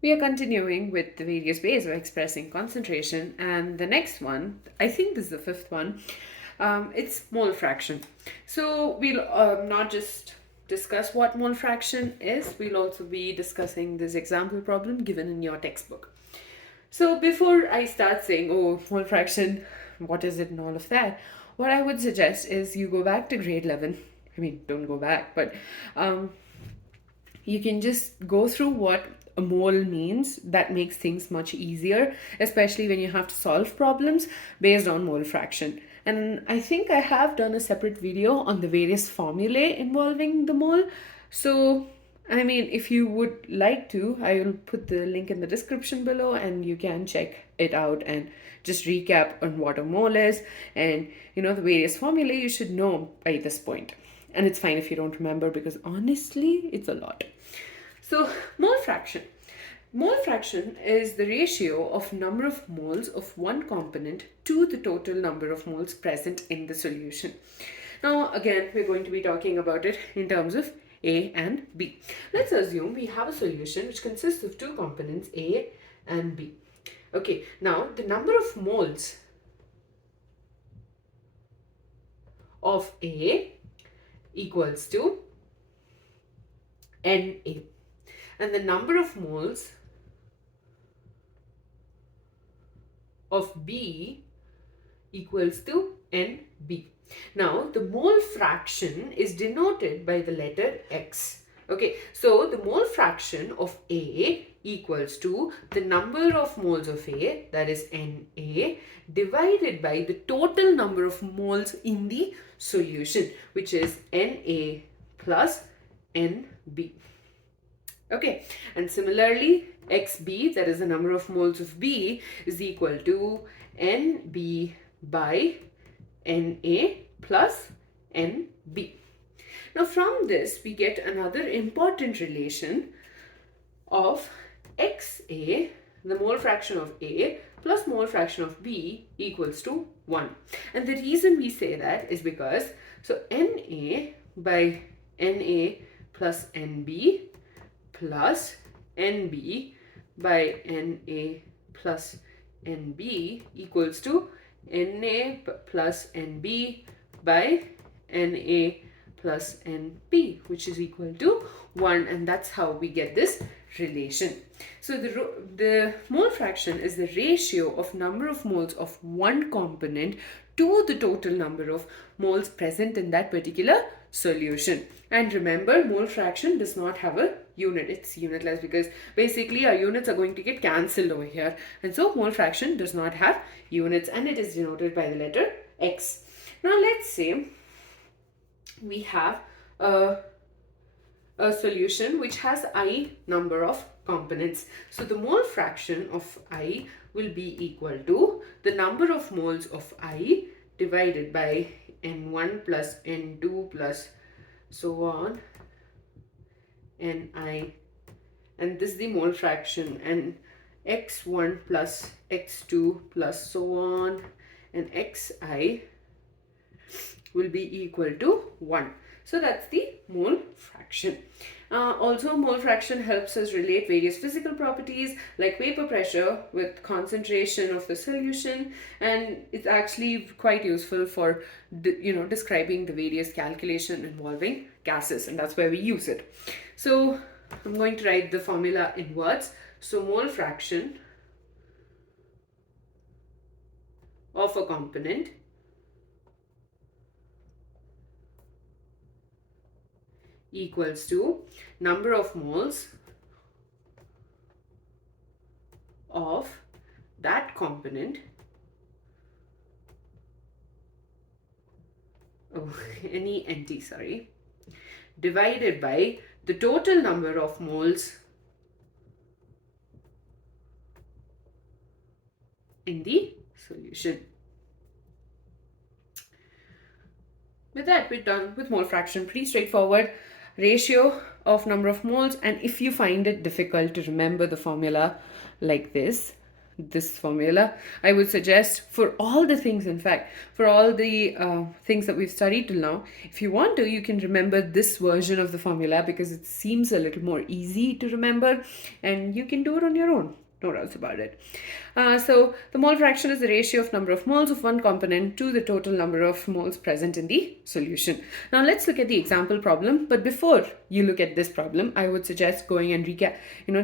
We are continuing with the various ways of expressing concentration, and the next one, I think this is the fifth one, it's mole fraction. So we'll not just discuss what mole fraction is, we'll also be discussing this example problem given in your textbook. So before I start saying, oh, mole fraction, what is it and all of that, what I would suggest is you go back to grade 11. I mean, don't go back, but you can just go through what a mole means. That makes things much easier, especially when you have to solve problems based on mole fraction. And I think I have done a separate video on the various formulae involving the mole. So, I mean, if you would like to, I will put the link in the description below and you can check it out and just recap on what a mole is and, the various formulae you should know by this point. And it's fine if you don't remember because honestly, it's a lot. So, mole fraction. Mole fraction is the ratio of number of moles of one component to the total number of moles present in the solution. Now, again, we're going to be talking about it in terms of A and B. Let's assume we have a solution which consists of two components, A and B. Okay, now the number of moles of A equals to Na, and the number of moles of B equals to Nb. Now, the mole fraction is denoted by the letter X. Okay, so the mole fraction of A equals to the number of moles of A, that is Na, divided by the total number of moles in the solution, which is Na plus Nb. Okay, and similarly, Xb, that is the number of moles of B, is equal to Nb by Na plus Nb. Now from this, we get another important relation of Xa, the mole fraction of A, plus mole fraction of B equals to 1. And the reason we say that is because, so Na by Na plus Nb plus Nb by Na plus Nb equals to Na plus Nb by Na plus Np, which is equal to 1, and that's how we get this relation. So the mole fraction is the ratio of number of moles of one component to the total number of moles present in that particular solution. And remember, mole fraction does not have a unit. It's unitless because basically our units are going to get cancelled over here. And so mole fraction does not have units and it is denoted by the letter X. Now let's say we have a solution which has I number of components. So the mole fraction of I will be equal to the number of moles of I divided by N1 plus N2 plus so on Ni, and this is the mole fraction, and X1 plus X2 plus so on and Xi will be equal to 1. So that's the mole fraction. Also, mole fraction helps us relate various physical properties like vapor pressure with concentration of the solution, and it's actually quite useful for describing the various calculation involving gases, and that's where we use it. So I'm going to write the formula in words. So mole fraction of a component equals to number of moles of that component, divided by the total number of moles in the solution. With that, we're done with mole fraction. Pretty straightforward. Ratio of number of moles, and if you find it difficult to remember the formula like this, this formula. I would suggest for all the things, in fact, for all the things that we've studied till now, if you want to, you can remember this version of the formula because it seems a little more easy to remember and you can do it on your own. No doubts about it. So the mole fraction is the ratio of number of moles of one component to the total number of moles present in the solution. Now let's look at the example problem. But before you look at this problem, I would suggest going and recap,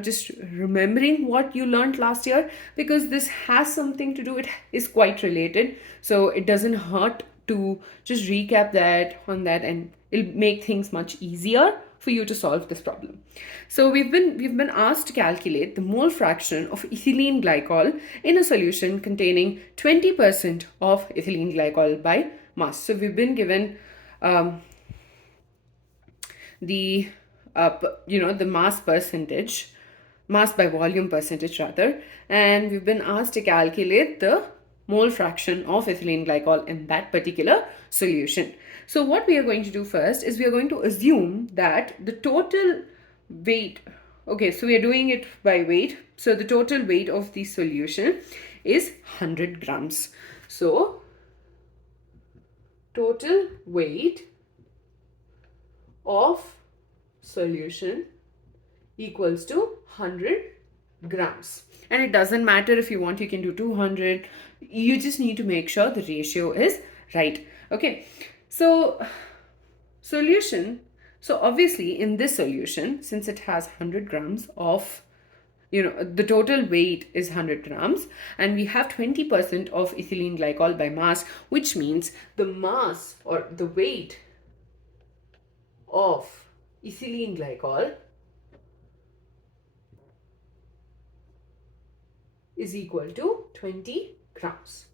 just remembering what you learned last year, because this has something to do, it is quite related. So it doesn't hurt to just recap that on that, and it'll make things much easier for you to solve this problem. So we've been asked to calculate the mole fraction of ethylene glycol in a solution containing 20% of ethylene glycol by mass. So we've been given the mass by volume percentage rather, and we've been asked to calculate the mole fraction of ethylene glycol in that particular solution. So what we are going to do first is we are going to assume that the total weight, okay, so we are doing it by weight. So the total weight of the solution is 100 grams. So total weight of solution equals to 100 grams. And it doesn't matter if you want, you can do 200. You just need to make sure the ratio is right. Okay. So solution, so obviously in this solution, since it has 100 grams of, the total weight is 100 grams and we have 20% of ethylene glycol by mass, which means the mass or the weight of ethylene glycol is equal to 20 grams.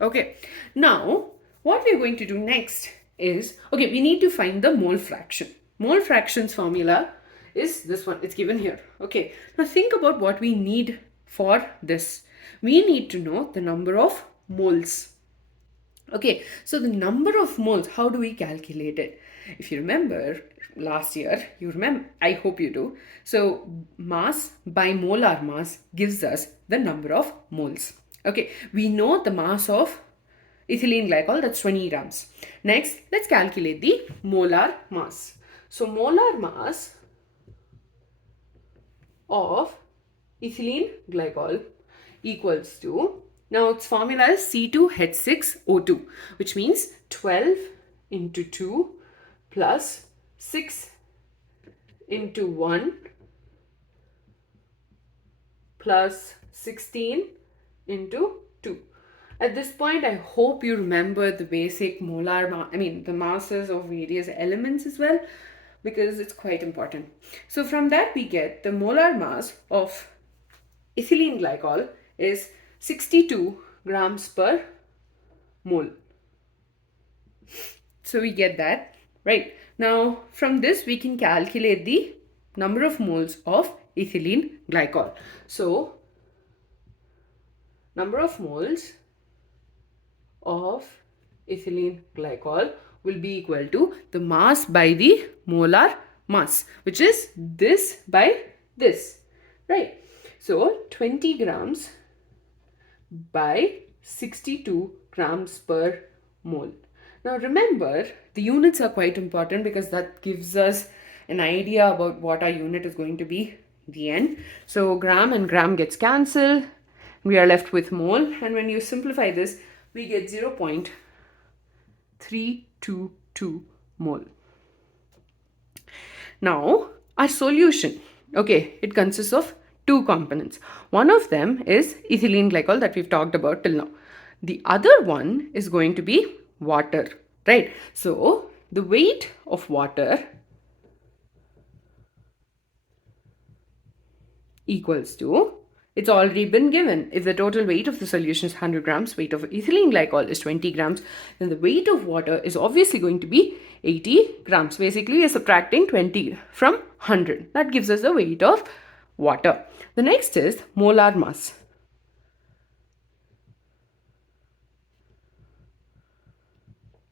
Okay, now what we're going to do next is, okay, we need to find the mole fraction. Mole fractions formula is this one, it's given here. Okay, now think about what we need for this. We need to know the number of moles. Okay, so the number of moles, how do we calculate it? If you remember last year, I hope you do. So mass by molar mass gives us the number of moles. Okay, we know the mass of ethylene glycol, that's 20 grams. Next, let's calculate the molar mass. So molar mass of ethylene glycol equals to, now its formula is C2H6O2, which means 12 into 2 plus 6 into 1 plus 16 into 2. At this point, I hope you remember the basic the masses of various elements as well, because it's quite important. So from that we get the molar mass of ethylene glycol is 62 grams per mole. So we get that, right? Now from this we can calculate the number of moles of ethylene glycol. So number of moles of ethylene glycol will be equal to the mass by the molar mass, which is this by this, right? So 20 grams by 62 grams per mole. Now remember, the units are quite important because that gives us an idea about what our unit is going to be in the end. So gram and gram gets cancelled. We are left with mole, and when you simplify this, we get 0.322 mole. Now our solution, okay, it consists of two components. One of them is ethylene glycol that we've talked about till now. The other one is going to be water, right? So the weight of water equals to, it's already been given. If the total weight of the solution is 100 grams, weight of ethylene glycol is 20 grams, then the weight of water is obviously going to be 80 grams. Basically, we are subtracting 20 from 100. That gives us the weight of water. The next is molar mass.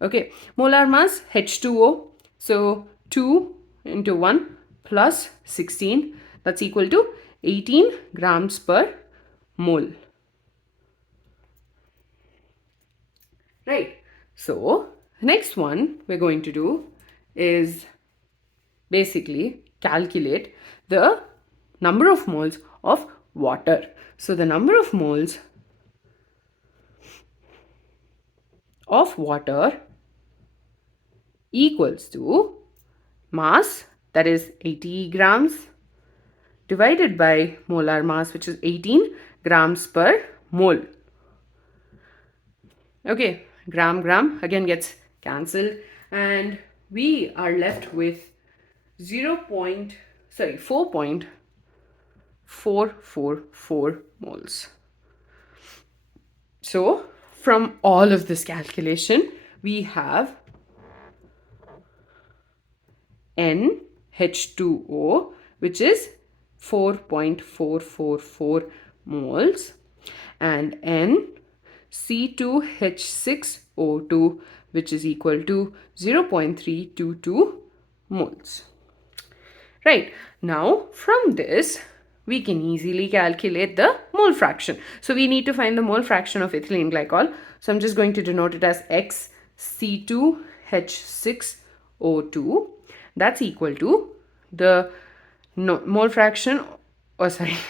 Okay, molar mass H2O. So 2 into 1 plus 16, that's equal to 18 grams per mole. right? So the next one we're going to do is basically calculate the number of moles of water. So the number of moles of water equals to mass, that is 80 grams, divided by molar mass, which is 18 grams per mole. Okay, gram again gets cancelled, and we are left with 4.444 moles. So from all of this calculation, we have NH2O, which is 4.444 moles, and NC2H6O2, which is equal to 0.322 moles. Right, now from this we can easily calculate the mole fraction. So we need to find the mole fraction of ethylene glycol. So I'm just going to denote it as XC2H6O2. That's equal to the mole fraction,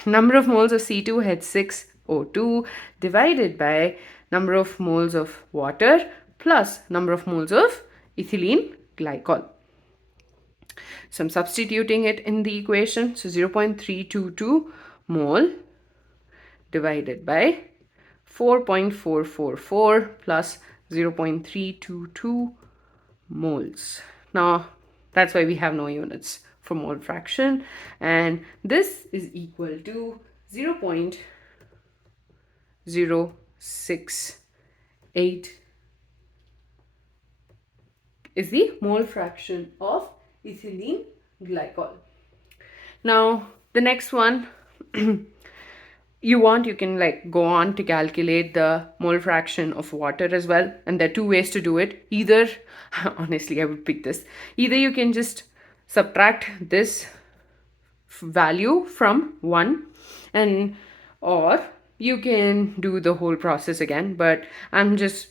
number of moles of C2H6O2 divided by number of moles of water plus number of moles of ethylene glycol. So I'm substituting it in the equation. So 0.322 mole divided by 4.444 plus 0.322 moles. Now that's why we have no units for mole fraction, and this is equal to 0.068 is the mole fraction of ethylene glycol. Now the next one you can go on to calculate the mole fraction of water as well, and there are two ways to do it. Either honestly I would pick this, either you can just subtract this value from 1, and or you can do the whole process again, but I'm just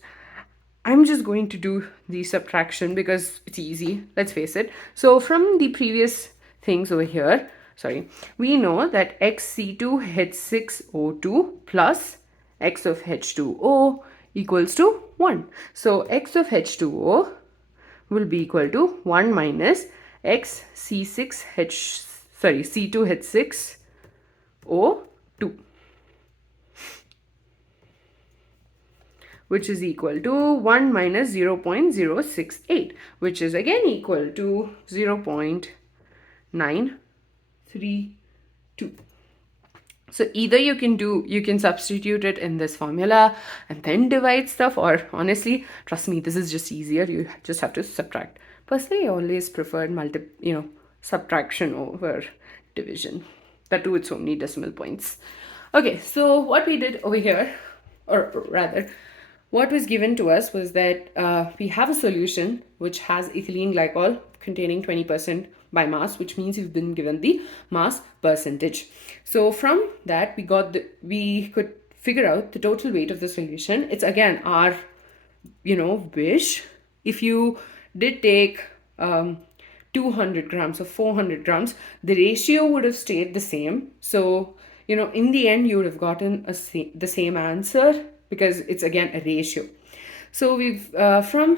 going to do the subtraction because it's easy, let's face it. So from the previous things over here, we know that XC2H6O2 plus X of H2O equals to 1. So X of H2O will be equal to 1 minus C2H6O2, which is equal to 1 minus 0.068, which is again equal to 0.932. So either you can substitute it in this formula and then divide stuff, or honestly, trust me, this is just easier. You just have to subtract. Personally, I always preferred subtraction over division. That too, it's only decimal points. Okay, so what we did over here, or rather, what was given to us was that we have a solution which has ethylene glycol containing 20% by mass, which means we've been given the mass percentage. So from that we could figure out the total weight of the solution. It's again our wish. If you did take 200 grams or 400 grams, the ratio would have stayed the same. So in the end you would have gotten the same answer, because it's again a ratio. So we've from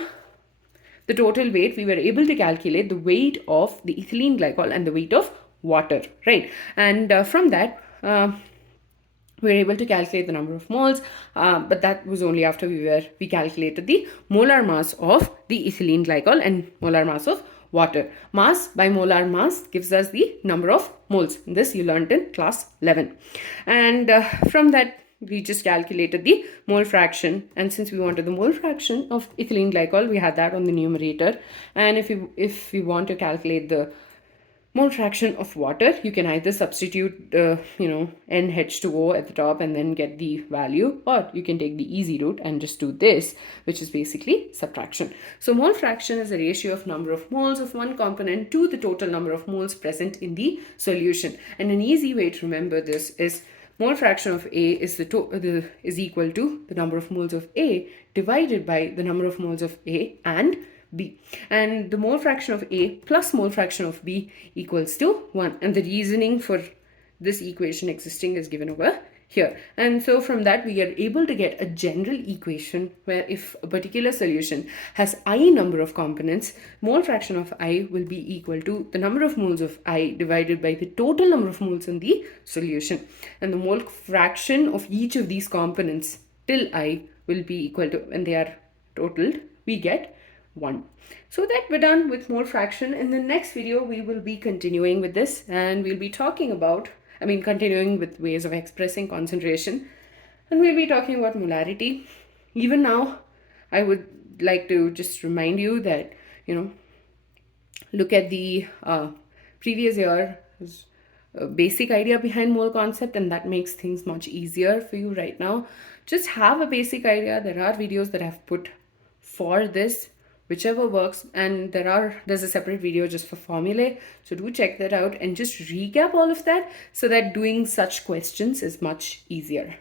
the total weight, we were able to calculate the weight of the ethylene glycol and the weight of water, right? And from that, we were able to calculate the number of moles, but that was only after we calculated the molar mass of the ethylene glycol and molar mass of water. Mass by molar mass gives us the number of moles. This you learned in class 11. And from that, we just calculated the mole fraction, and since we wanted the mole fraction of ethylene glycol, we had that on the numerator. And if we want to calculate the mole fraction of water, you can either substitute NH2O at the top and then get the value, or you can take the easy route and just do this, which is basically subtraction. So mole fraction is the ratio of number of moles of one component to the total number of moles present in the solution. And an easy way to remember this is mole fraction of A is equal to the number of moles of A divided by the number of moles of A and B. And the mole fraction of A plus mole fraction of B equals to 1. And the reasoning for this equation existing is given over here. And so from that we are able to get a general equation where if a particular solution has I number of components, mole fraction of I will be equal to the number of moles of I divided by the total number of moles in the solution. And the mole fraction of each of these components till I will be equal to, when they are totaled, we get 1. So that we're done with mole fraction. In the next video we will be continuing with this, and we'll be talking about, continuing with ways of expressing concentration, and we'll be talking about molarity. Even now, I would like to just remind you that, look at the previous year's basic idea behind mole concept, and that makes things much easier for you right now. Just have a basic idea. There are videos that I've put for this, whichever works, and there's a separate video just for formulae, so do check that out and just recap all of that so that doing such questions is much easier.